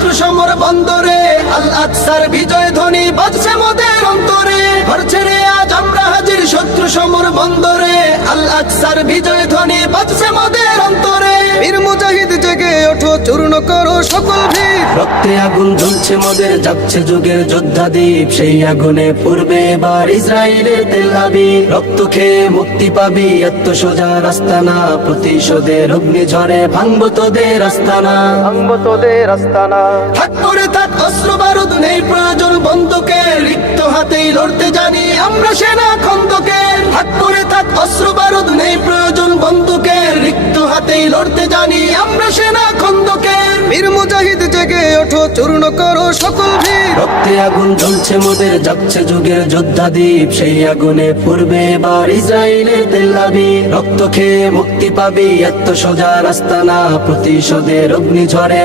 শত্রু সমর বন্দরে, আল আকসার বিজয় ধ্বনি বাজছে মোদের অন্তরে। ঘর ছেড়ে আজ আমরা হাজির শত্রু সমর বন্দরে, আল আকসার বিজয় ধ্বনি বাজছে মোদের অন্তরে। বীর মুজাহিদ জেগে ওঠো, চূর্ণ করো সকল ভিড়। রক্তে আগুন জ্বলছে মোদের, যাচ্ছে যুগের যোদ্ধা দ্বীপ। সেই আগুনে পূর্বে এবার ইসরায়েলের তেল আবিব। রক্ত খেয়ে মুক্তি পাবি, এত সোজা রাস্তা না। প্রতিশোধের অগ্নি ঝরে ভাঙবো তোদের আস্তানা, ভাঙবো তোদের আস্তানা। থাক করে থাক অস্ত্র বারুদ, নেই প্রয়োজন বন্দুকের। রিক্ত হাতেই লড়তে জানি আমরা সেনা খন্দকের। থাক করে থাক অস্ত্র বারুদ, নেই প্রয়োজন বন্দুকের। রিক্ত হাতেই লড়তে জানি আমরা সেনা খন্দকের। বীর মুজাহিদ জেগে ওঠো, চূর্ণ করো সকল ভিড়। রক্তে আগুন জ্বলছে মোদের, যাচ্ছে যুগের যোদ্ধা দ্বীপ। সেই আগুনে পূর্বে এবার ইসরায়েলের তেল আবিব। রক্ত খেয়ে মুক্তি পাবি, এত সোজা রাস্তা না। প্রতিশোধের অগ্নি ঝরে